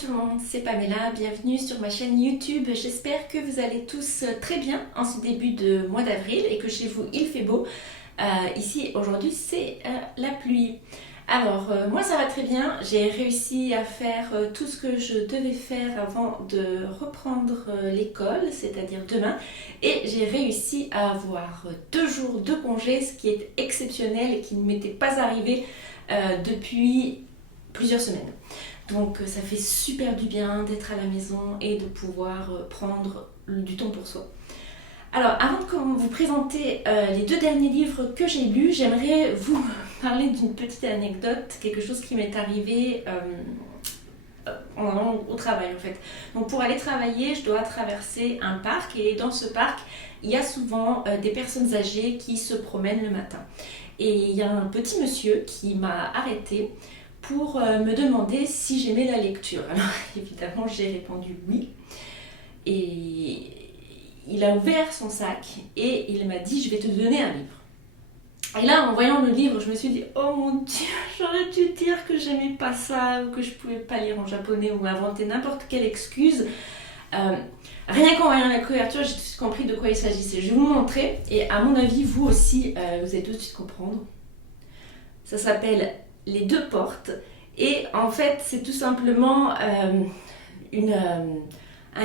tout le monde, c'est Pamela, bienvenue sur ma chaîne YouTube. J'espère que vous allez tous très bien en ce début de mois d'avril et que chez vous il fait beau. Ici aujourd'hui c'est la pluie. Alors moi ça va très bien, j'ai réussi à faire tout ce que je devais faire avant de reprendre l'école, c'est-à-dire demain, et j'ai réussi à avoir 2 jours de congé, ce qui est exceptionnel et qui ne m'était pas arrivé depuis plusieurs semaines. Donc ça fait super du bien d'être à la maison et de pouvoir prendre du temps pour soi. Alors avant de vous présenter les 2 derniers livres que j'ai lus, j'aimerais vous parler d'une petite anecdote, quelque chose qui m'est arrivé au travail en fait. Donc pour aller travailler, je dois traverser un parc et dans ce parc, il y a souvent des personnes âgées qui se promènent le matin. Et il y a un petit monsieur qui m'a arrêtée pour me demander si j'aimais la lecture. Alors évidemment j'ai répondu oui et il a ouvert son sac et il m'a dit je vais te donner un livre. Et là en voyant le livre je me suis dit oh mon dieu, j'aurais dû dire que j'aimais pas ça ou que je pouvais pas lire en japonais ou inventer n'importe quelle excuse. Rien qu'en voyant la couverture j'ai tout de suite compris de quoi il s'agissait. Je vais vous montrer et à mon avis vous aussi vous allez tout de suite comprendre. Ça s'appelle Les 2 portes et en fait c'est tout simplement un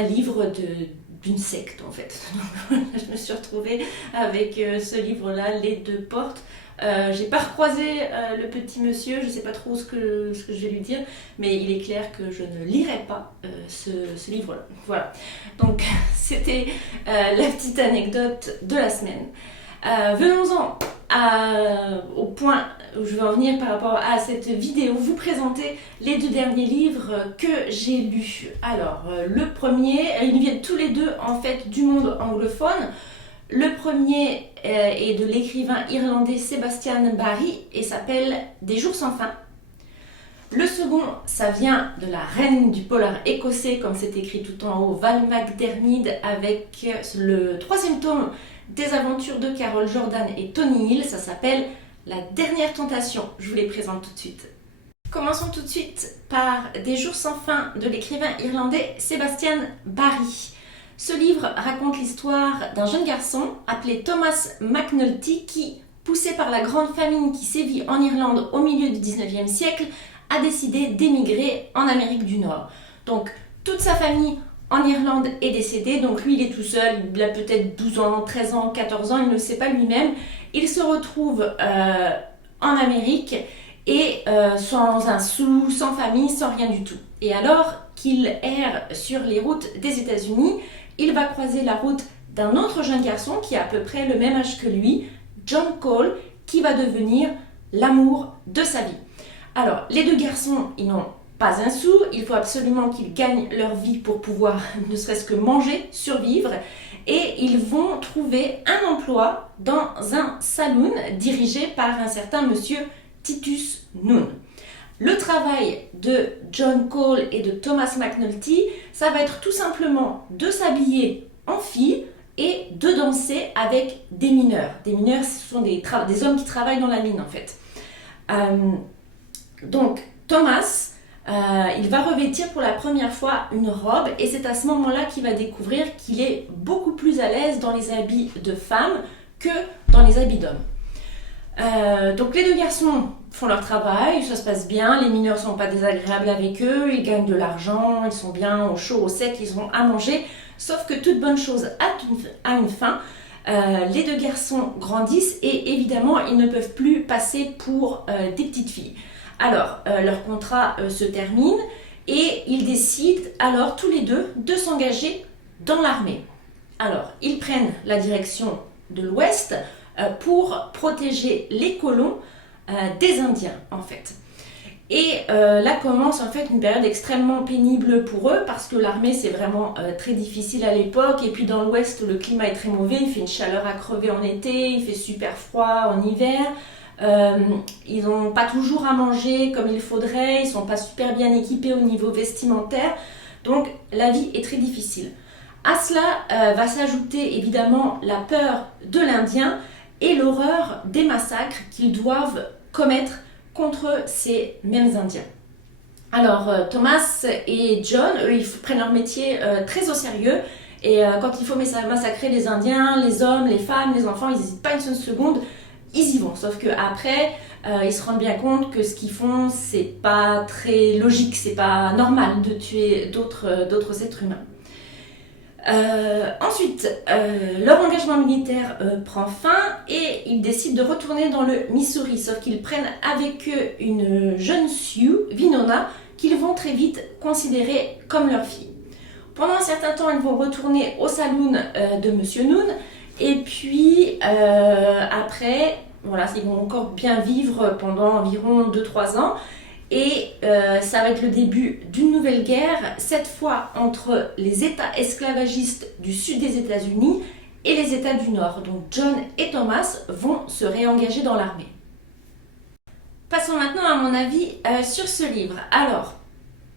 livre d'une secte en fait. Je me suis retrouvée avec ce livre là, Les 2 portes. J'ai pas recroisé le petit monsieur, je sais pas trop ce que je vais lui dire, mais il est clair que je ne lirai pas ce livre là. Voilà, donc c'était la petite anecdote de la semaine. Venons-en au point où je vais en venir par rapport à cette vidéo, vous présenter les 2 derniers livres que j'ai lus. Alors, le premier, ils viennent tous les 2 en fait du monde anglophone. Le premier est de l'écrivain irlandais Sebastian Barry et s'appelle Des jours sans fin. Le second, ça vient de la reine du polar écossais, comme c'est écrit tout en haut, Val McDermid, avec le 3e tome des aventures de Carol Jordan et Tony Hill. Ça s'appelle La dernière tentation. Je vous les présente tout de suite. Commençons tout de suite par Des jours sans fin de l'écrivain irlandais Sebastian Barry. Ce livre raconte l'histoire d'un jeune garçon appelé Thomas McNulty qui, poussé par la grande famine qui sévit en Irlande au milieu du 19e siècle, a décidé d'émigrer en Amérique du Nord. Donc toute sa famille en Irlande est décédée, donc lui il est tout seul, il a peut-être 12 ans, 13 ans, 14 ans, il ne le sait pas lui-même. Il se retrouve en Amérique et sans un sou, sans famille, sans rien du tout. Et alors qu'il erre sur les routes des États-Unis, il va croiser la route d'un autre jeune garçon qui a à peu près le même âge que lui, John Cole, qui va devenir l'amour de sa vie. Alors, les 2 garçons, ils n'ont pas un sou, il faut absolument qu'ils gagnent leur vie pour pouvoir ne serait-ce que manger, survivre, et ils vont trouver un emploi dans un saloon dirigé par un certain monsieur Titus Noon. Le travail de John Cole et de Thomas McNulty, ça va être tout simplement de s'habiller en fille et de danser avec des mineurs. Des mineurs, ce sont des hommes qui travaillent dans la mine en fait. Donc Thomas, il va revêtir pour la première fois une robe et c'est à ce moment-là qu'il va découvrir qu'il est beaucoup plus à l'aise dans les habits de femme que dans les habits d'homme. Donc les 2 garçons font leur travail, ça se passe bien, les mineurs ne sont pas désagréables avec eux, ils gagnent de l'argent, ils sont bien au chaud, au sec, ils ont à manger, sauf que toute bonne chose a une fin. Les 2 garçons grandissent et évidemment ils ne peuvent plus passer pour des petites filles. Alors leur contrat se termine et ils décident alors tous les 2 de s'engager dans l'armée. Alors ils prennent la direction de l'Ouest pour protéger les colons des Indiens en fait. Et là commence en fait une période extrêmement pénible pour eux parce que l'armée c'est vraiment très difficile à l'époque et puis dans l'Ouest le climat est très mauvais, il fait une chaleur à crever en été, il fait super froid en hiver. Ils n'ont pas toujours à manger comme il faudrait, ils ne sont pas super bien équipés au niveau vestimentaire, donc la vie est très difficile. À cela va s'ajouter évidemment la peur de l'Indien et l'horreur des massacres qu'ils doivent commettre contre ces mêmes Indiens. Alors, Thomas et John, eux, ils prennent leur métier très au sérieux. Et quand il faut massacrer les Indiens, les hommes, les femmes, les enfants, ils n'hésitent pas une seule seconde, ils y vont. Sauf qu'après, ils se rendent bien compte que ce qu'ils font, c'est pas très logique, c'est pas normal de tuer d'autres êtres humains. Ensuite, leur engagement militaire prend fin et ils décident de retourner dans le Missouri, sauf qu'ils prennent avec eux une jeune Sioux, Winona, qu'ils vont très vite considérer comme leur fille. Pendant un certain temps, ils vont retourner au saloon de Monsieur Noon et puis après, voilà, ils vont encore bien vivre pendant environ 2-3 ans. Et ça va être le début d'une nouvelle guerre, cette fois entre les États esclavagistes du sud des États-Unis et les États du Nord. Donc John et Thomas vont se réengager dans l'armée. Passons maintenant à mon avis sur ce livre. Alors,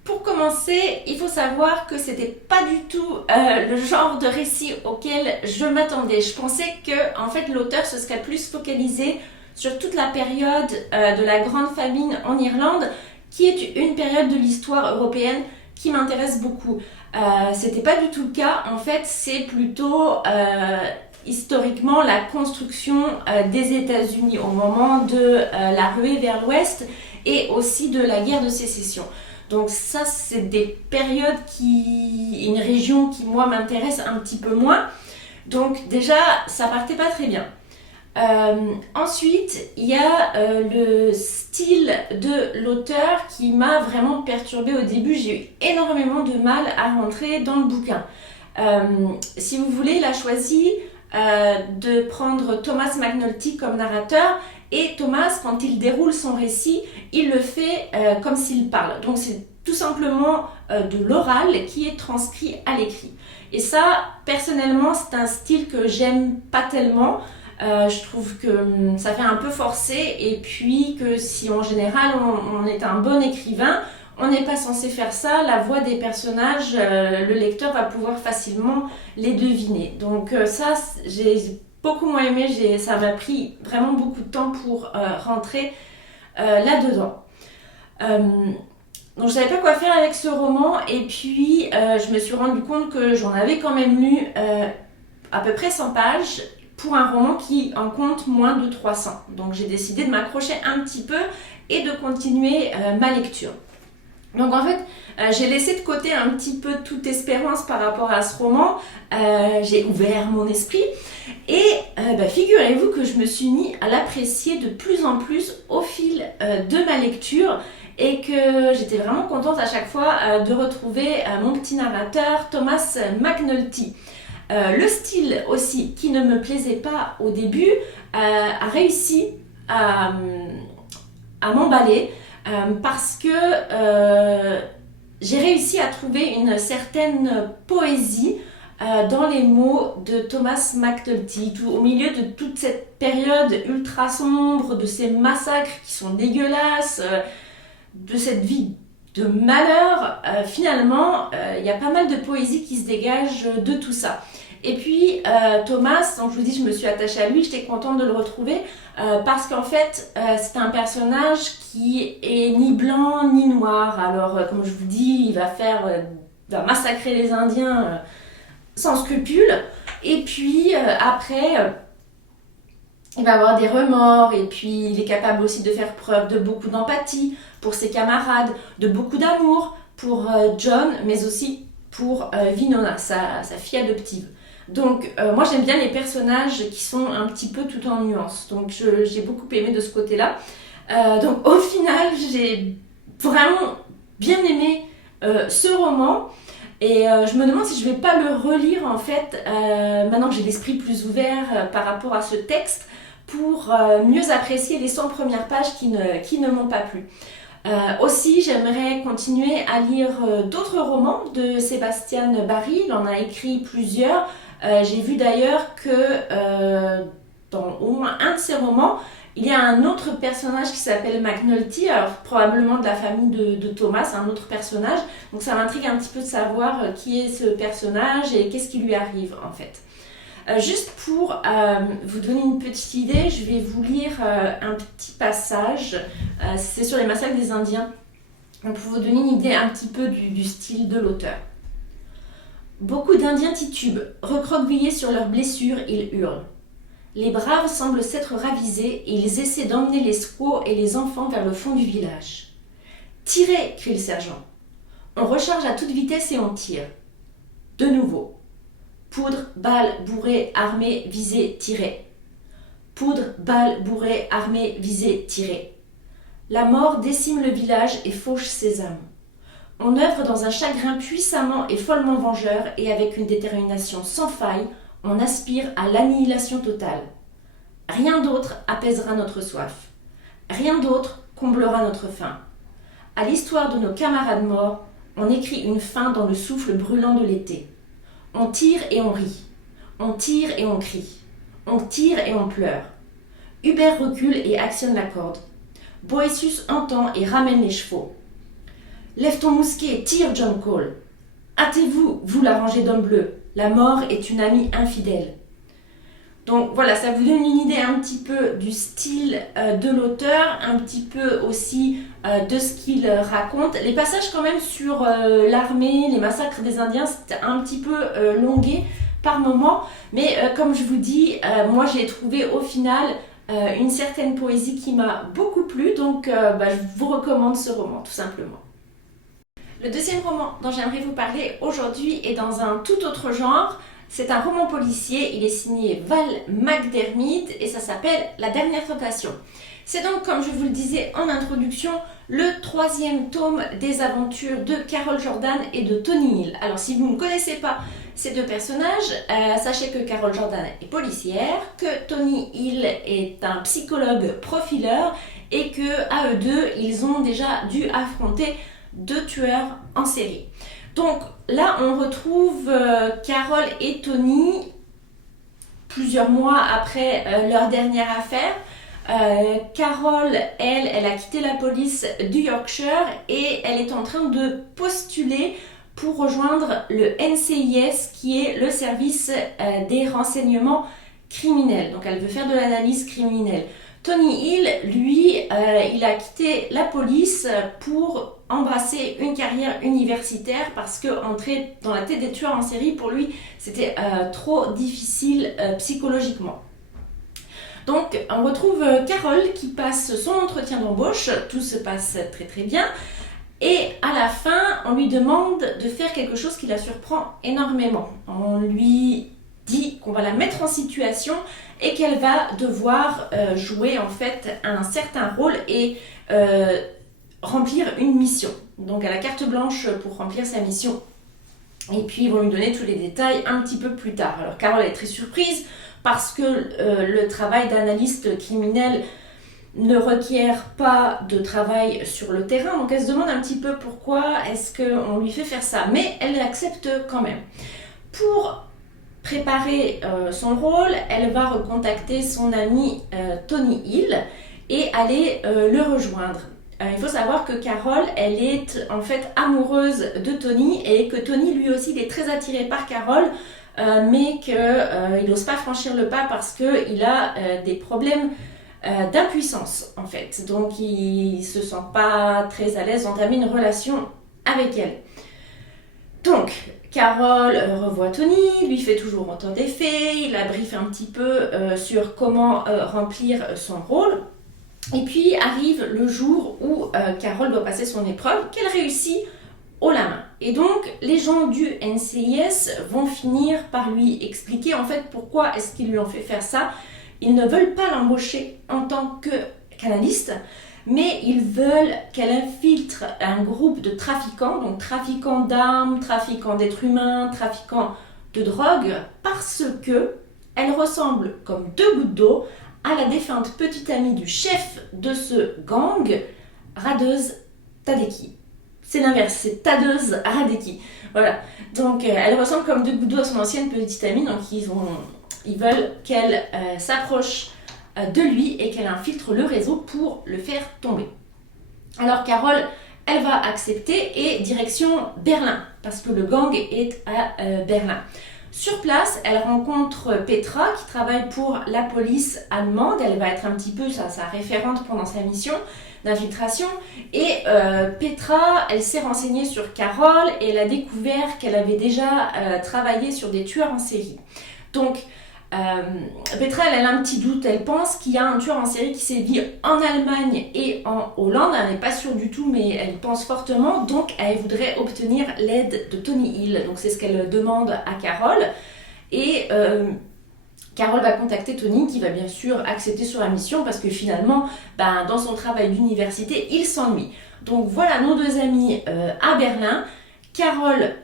pour commencer, il faut savoir que c'était pas du tout le genre de récit auquel je m'attendais. Je pensais que en fait l'auteur se serait plus focalisé sur toute la période de la Grande Famine en Irlande, qui est une période de l'histoire européenne qui m'intéresse beaucoup. C'était pas du tout le cas. En fait, c'est plutôt historiquement la construction des États-Unis au moment de la ruée vers l'Ouest et aussi de la guerre de sécession. Donc ça, c'est des périodes une région qui moi m'intéresse un petit peu moins. Donc déjà, ça partait pas très bien. Ensuite, il y a le style de l'auteur qui m'a vraiment perturbée au début. J'ai eu énormément de mal à rentrer dans le bouquin. Si vous voulez, il a choisi de prendre Thomas McNulty comme narrateur. Et Thomas, quand il déroule son récit, il le fait comme s'il parle. Donc c'est tout simplement de l'oral qui est transcrit à l'écrit. Et ça, personnellement, c'est un style que j'aime pas tellement. Je trouve que ça fait un peu forcé et puis que si en général on est un bon écrivain, on n'est pas censé faire ça. La voix des personnages, le lecteur va pouvoir facilement les deviner. Donc ça, j'ai beaucoup moins aimé, ça m'a pris vraiment beaucoup de temps pour rentrer là-dedans. Donc je savais pas quoi faire avec ce roman et puis je me suis rendu compte que j'en avais quand même lu à peu près 100 pages pour un roman qui en compte moins de 300. Donc j'ai décidé de m'accrocher un petit peu et de continuer ma lecture. Donc en fait, j'ai laissé de côté un petit peu toute espérance par rapport à ce roman. J'ai ouvert mon esprit et figurez-vous que je me suis mis à l'apprécier de plus en plus au fil de ma lecture et que j'étais vraiment contente à chaque fois de retrouver mon petit narrateur Thomas McNulty. Le style aussi, qui ne me plaisait pas au début, a réussi à m'emballer parce que j'ai réussi à trouver une certaine poésie dans les mots de Thomas McNulty, au milieu de toute cette période ultra sombre, de ces massacres qui sont dégueulasses, de cette vie de malheur, finalement, il y a pas mal de poésie qui se dégage de tout ça. Et puis Thomas, donc je vous dis, je me suis attachée à lui, j'étais contente de le retrouver parce qu'en fait, c'est un personnage qui est ni blanc ni noir. Alors, comme je vous dis, il va massacrer les Indiens sans scrupule. Et puis après, il va avoir des remords et puis il est capable aussi de faire preuve de beaucoup d'empathie pour ses camarades, de beaucoup d'amour pour John, mais aussi pour Winona, sa fille adoptive. Donc moi j'aime bien les personnages qui sont un petit peu tout en nuances, donc j'ai beaucoup aimé de ce côté-là. Donc au final j'ai vraiment bien aimé ce roman et je me demande si je vais pas le relire en fait, maintenant que j'ai l'esprit plus ouvert par rapport à ce texte, pour mieux apprécier les 100 premières pages qui ne m'ont pas plu. Aussi, j'aimerais continuer à lire d'autres romans de Sebastian Barry. Il en a écrit plusieurs. J'ai vu d'ailleurs que dans au moins un de ses romans, il y a un autre personnage qui s'appelle McNulty, alors probablement de la famille de Thomas, un autre personnage. Donc ça m'intrigue un petit peu de savoir qui est ce personnage et qu'est-ce qui lui arrive en fait. Juste pour vous donner une petite idée, je vais vous lire un petit passage. C'est sur les massacres des Indiens. Donc pour vous donner une idée un petit peu du style de l'auteur. Beaucoup d'Indiens titubent, recroquevillés sur leurs blessures, ils hurlent. Les braves semblent s'être ravisés et ils essaient d'emmener les squaws et les enfants vers le fond du village. « Tirez !» crie le sergent. On recharge à toute vitesse et on tire. De nouveau. Poudre, balles, bourrées, armées, visées, tirées. Poudre, balles, bourrées, armées, visées, tirées. La mort décime le village et fauche ses âmes. On œuvre dans un chagrin puissamment et follement vengeur et avec une détermination sans faille, on aspire à l'annihilation totale. Rien d'autre apaisera notre soif. Rien d'autre comblera notre faim. À l'histoire de nos camarades morts, on écrit une fin dans le souffle brûlant de l'été. On tire et on rit. On tire et on crie. On tire et on pleure. Hubert recule et actionne la corde. Boëtius entend et ramène les chevaux. Lève ton mousquet et tire, John Cole. Hâtez-vous, vous la rangée d'hommes bleus. La mort est une amie infidèle. Donc voilà, ça vous donne une idée un petit peu du style de l'auteur, un petit peu aussi de ce qu'il raconte. Les passages quand même sur l'armée, les massacres des Indiens, c'était un petit peu longué par moment. Mais comme je vous dis, moi j'ai trouvé au final une certaine poésie qui m'a beaucoup plu. Donc je vous recommande ce roman tout simplement. Le deuxième roman dont j'aimerais vous parler aujourd'hui est dans un tout autre genre. C'est un roman policier, il est signé Val McDermid et ça s'appelle La Dernière Tentation. C'est donc, comme je vous le disais en introduction, le troisième tome des aventures de Carol Jordan et de Tony Hill. Alors si vous ne connaissez pas ces deux personnages, sachez que Carol Jordan est policière, que Tony Hill est un psychologue profileur et que à eux deux, ils ont déjà dû affronter deux tueurs en série. Donc là, on retrouve Carol et Tony plusieurs mois après leur dernière affaire. Carol, elle a quitté la police du Yorkshire et elle est en train de postuler pour rejoindre le NCIS qui est le service des renseignements criminels. Donc elle veut faire de l'analyse criminelle. Tony Hill, lui, il a quitté la police pour embrasser une carrière universitaire parce que entrer dans la tête des tueurs en série, pour lui, c'était trop difficile psychologiquement. Donc, on retrouve Carol qui passe son entretien d'embauche, tout se passe très très bien, et à la fin, on lui demande de faire quelque chose qui la surprend énormément. On lui dit qu'on va la mettre en situation et qu'elle va devoir jouer en fait un certain rôle et remplir une mission. Donc elle a carte blanche pour remplir sa mission. Et puis ils vont lui donner tous les détails un petit peu plus tard. Alors Carol est très surprise parce que le travail d'analyste criminel ne requiert pas de travail sur le terrain. Donc elle se demande un petit peu pourquoi est-ce qu'on lui fait faire ça. Mais elle accepte quand même. Pour préparer son rôle, elle va recontacter son ami Tony Hill et aller le rejoindre. Il faut savoir que Carol, elle est en fait amoureuse de Tony et que Tony lui aussi il est très attiré par Carol, mais qu'il n'ose pas franchir le pas parce qu'il a des problèmes d'impuissance en fait. Donc il ne se sent pas très à l'aise d'entamer une relation avec elle. Donc Carol revoit Tony, lui fait toujours autant d'effets, il la briefe un petit peu sur comment remplir son rôle. Et puis arrive le jour où Carol doit passer son épreuve, qu'elle réussit haut la main. Et donc les gens du NCIS vont finir par lui expliquer en fait pourquoi est-ce qu'ils lui ont fait faire ça. Ils ne veulent pas l'embaucher en tant qu'analyste, mais ils veulent qu'elle infiltre un groupe de trafiquants, donc trafiquants d'armes, trafiquants d'êtres humains, trafiquants de drogue, parce que elle ressemble comme deux gouttes d'eau à la défunte petite amie du chef de ce gang, Radeuse Tadeki. C'est l'inverse, c'est Tadeuse Radeki. Voilà. Donc elle ressemble comme deux gouttes d'eau à son ancienne petite amie, donc ils veulent qu'elle s'approche de lui et qu'elle infiltre le réseau pour le faire tomber. Alors Carol, elle va accepter et direction Berlin, parce que le gang est à Berlin. Sur place, elle rencontre Petra qui travaille pour la police allemande. Elle va être un petit peu sa référente pendant sa mission. d'infiltration. Et Petra, elle s'est renseignée sur Carole et elle a découvert qu'elle avait déjà travaillé sur des tueurs en série. Donc, Petra, elle a un petit doute, elle pense qu'il y a un tueur en série qui sévit en Allemagne et en Hollande, elle n'est pas sûre du tout mais elle pense fortement, donc elle voudrait obtenir l'aide de Tony Hill, donc c'est ce qu'elle demande à Carole, et Carole va contacter Tony qui va bien sûr accepter sur la mission parce que finalement, dans son travail d'université, il s'ennuie. Donc voilà nos deux amis à Berlin. Carole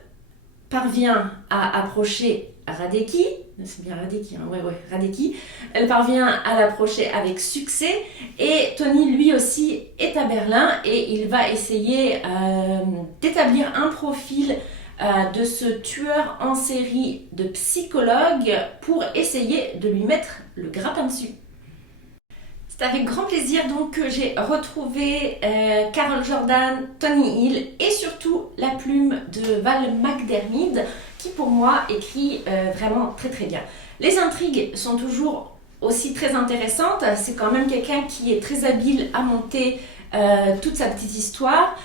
parvient à approcher Radecki, c'est bien Radecki, hein, ouais, Radecki. Elle parvient à l'approcher avec succès et Tony lui aussi est à Berlin et il va essayer d'établir un profil de ce tueur en série de psychologue pour essayer de lui mettre le grappin dessus. C'est avec grand plaisir donc que j'ai retrouvé Carole Jordan, Tony Hill et surtout la plume de Val McDermid qui pour moi écrit vraiment très très bien. Les intrigues sont toujours aussi très intéressantes, c'est quand même quelqu'un qui est très habile à monter toute sa petite histoire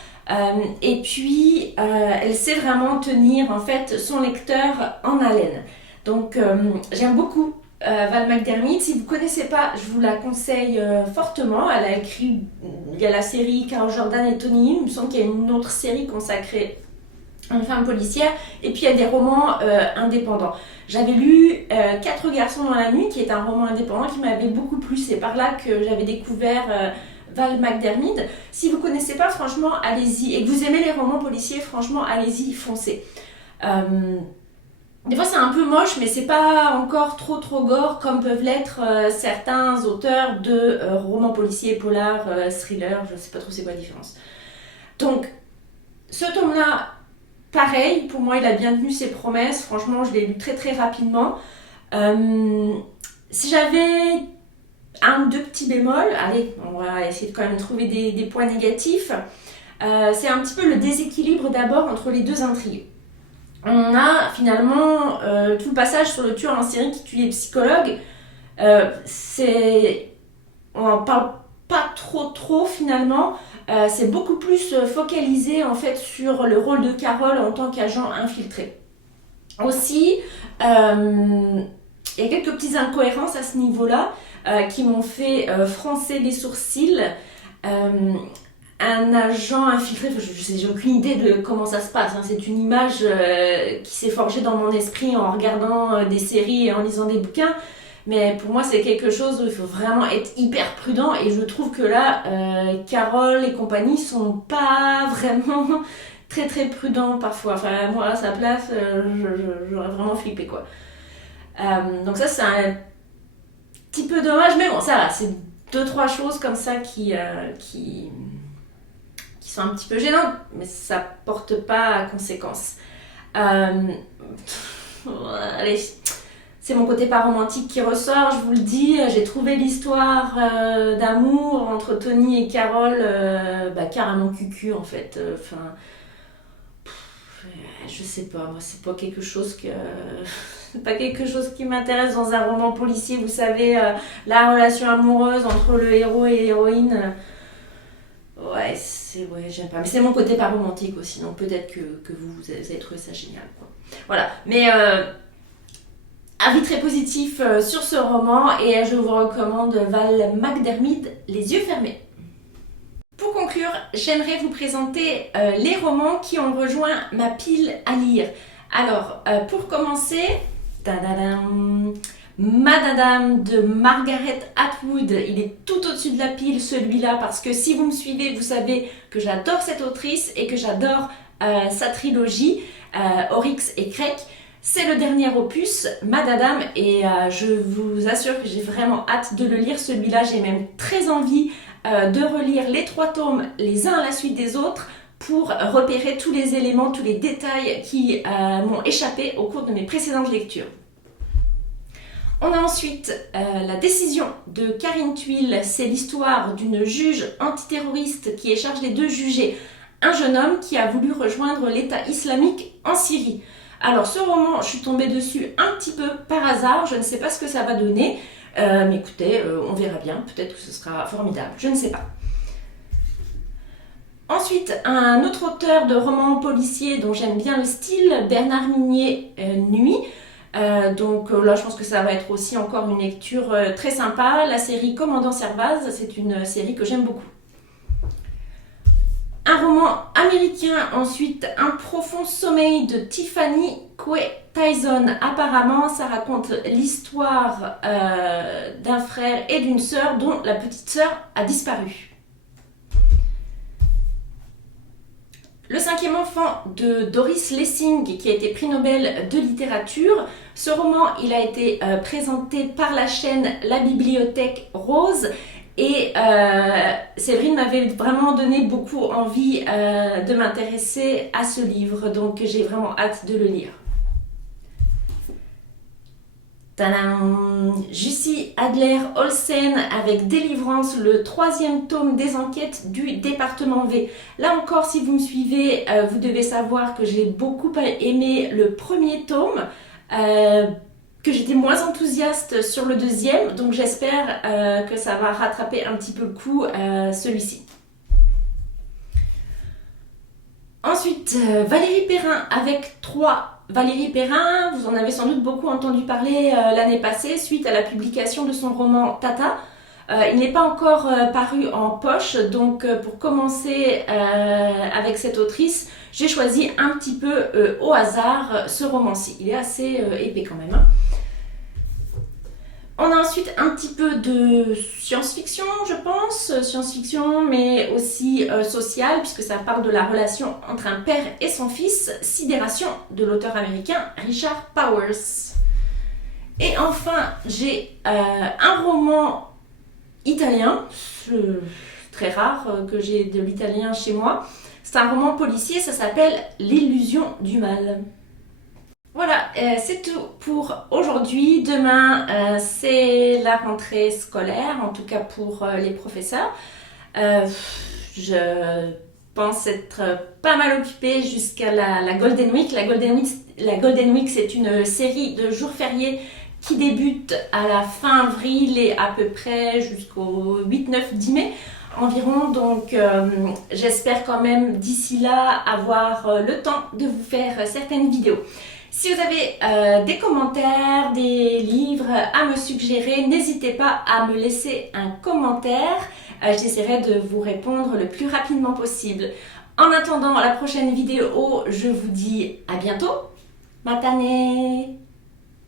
et puis elle sait vraiment tenir en fait son lecteur en haleine. Donc j'aime beaucoup Val McDermid, si vous ne connaissez pas, je vous la conseille fortement. Elle a écrit, il y a la série Carole Jordan et Tony Hill, il me semble qu'il y a une autre série consacrée à une femme policière, et puis il y a des romans indépendants. J'avais lu 4 garçons dans la nuit, qui est un roman indépendant qui m'avait beaucoup plu, c'est par là que j'avais découvert Val McDermid. Si vous ne connaissez pas, franchement, allez-y, et que vous aimez les romans policiers, franchement, allez-y, foncez. Des fois c'est un peu moche mais c'est pas encore trop gore comme peuvent l'être certains auteurs de romans policiers, polars, thrillers, je sais pas trop c'est quoi la différence. Donc ce tome là, pareil, pour moi il a bien tenu ses promesses, franchement je l'ai lu très très rapidement. Si j'avais un ou deux petits bémols, allez on va essayer de quand même trouver des points négatifs, c'est un petit peu le déséquilibre d'abord entre les deux intrigues. On a finalement tout le passage sur le tueur en série qui tue les psychologues. On n'en parle pas trop finalement. C'est beaucoup plus focalisé en fait sur le rôle de Carole en tant qu'agent infiltré. Aussi, il y a quelques petites incohérences à ce niveau-là qui m'ont fait froncer les sourcils. Un agent infiltré, j'ai aucune idée de comment ça se passe, hein. C'est une image qui s'est forgée dans mon esprit en regardant des séries et en lisant des bouquins, mais pour moi c'est quelque chose où il faut vraiment être hyper prudent et je trouve que là, Carole et compagnie sont pas vraiment très prudents parfois, enfin moi à sa place, j'aurais vraiment flippé quoi. Donc ça c'est un petit peu dommage, mais bon ça va, c'est 2-3 choses comme ça qui sont un petit peu gênantes, mais ça porte pas à conséquence. Allez, c'est mon côté pas romantique qui ressort, je vous le dis. J'ai trouvé l'histoire d'amour entre Tony et Carole carrément cucu en fait. Je sais pas, moi c'est pas quelque chose que... c'est pas quelque chose qui m'intéresse dans un roman policier, vous savez, la relation amoureuse entre le héros et l'héroïne. Ouais, j'aime pas. Mais c'est mon côté pas romantique aussi, donc peut-être que vous avez trouvé ça génial, quoi. Voilà, mais avis très positif sur ce roman et je vous recommande Val McDermid, Les yeux fermés. Pour conclure, j'aimerais vous présenter les romans qui ont rejoint ma pile à lire. Alors, pour commencer, Madame de Margaret Atwood, il est tout au-dessus de la pile celui-là parce que si vous me suivez, vous savez que j'adore cette autrice et que j'adore sa trilogie, Oryx et Crake. C'est le dernier opus, Madame, et je vous assure que j'ai vraiment hâte de le lire celui-là, j'ai même très envie de relire les 3 tomes les uns à la suite des autres pour repérer tous les éléments, tous les détails qui m'ont échappé au cours de mes précédentes lectures. On a ensuite la décision de Karine Thuil, c'est l'histoire d'une juge antiterroriste qui est chargée de juger un jeune homme qui a voulu rejoindre l'État islamique en Syrie. Alors ce roman, je suis tombée dessus un petit peu par hasard, je ne sais pas ce que ça va donner, mais écoutez, on verra bien, peut-être que ce sera formidable, je ne sais pas. Ensuite, un autre auteur de romans policiers dont j'aime bien le style, Bernard Minier, Nuit. Donc là, je pense que ça va être aussi encore une lecture très sympa. La série Commandant Servaz, c'est une série que j'aime beaucoup. Un roman américain, ensuite Un profond sommeil de Tiffany Quay Tyson. Apparemment, ça raconte l'histoire d'un frère et d'une sœur dont la petite sœur a disparu. Le cinquième enfant de Doris Lessing, qui a été prix Nobel de littérature. Ce roman, il a été présenté par la chaîne La Bibliothèque Rose. Et Séverine m'avait vraiment donné beaucoup envie de m'intéresser à ce livre. Donc j'ai vraiment hâte de le lire. Tadam! Jussi Adler-Olsen avec Délivrance, le 3e tome des enquêtes du département V. Là encore, si vous me suivez, vous devez savoir que j'ai beaucoup aimé le premier tome, que j'étais moins enthousiaste sur le deuxième, donc j'espère que ça va rattraper un petit peu le coup celui-ci. Ensuite, Valérie Perrin avec 3. Valérie Perrin, vous en avez sans doute beaucoup entendu parler l'année passée suite à la publication de son roman Tata. Il n'est pas encore paru en poche, donc pour commencer avec cette autrice, j'ai choisi un petit peu au hasard ce roman-ci. Il est assez épais quand même. On a ensuite un petit peu de science-fiction, je pense, science-fiction, mais aussi sociale, puisque ça parle de la relation entre un père et son fils, Sidération, de l'auteur américain Richard Powers. Et enfin, j'ai un roman italien, très rare que j'ai de l'italien chez moi. C'est un roman policier, ça s'appelle L'illusion du mal. Voilà, c'est tout pour aujourd'hui. Demain, c'est la rentrée scolaire, en tout cas pour les professeurs. Je pense être pas mal occupée jusqu'à la Golden Week. La Golden Week, c'est une série de jours fériés qui débute à la fin avril et à peu près jusqu'au 8, 9, 10 mai environ. Donc j'espère quand même d'ici là avoir le temps de vous faire certaines vidéos. Si vous avez des commentaires, des livres à me suggérer, n'hésitez pas à me laisser un commentaire. J'essaierai de vous répondre le plus rapidement possible. En attendant la prochaine vidéo, je vous dis à bientôt. Matane!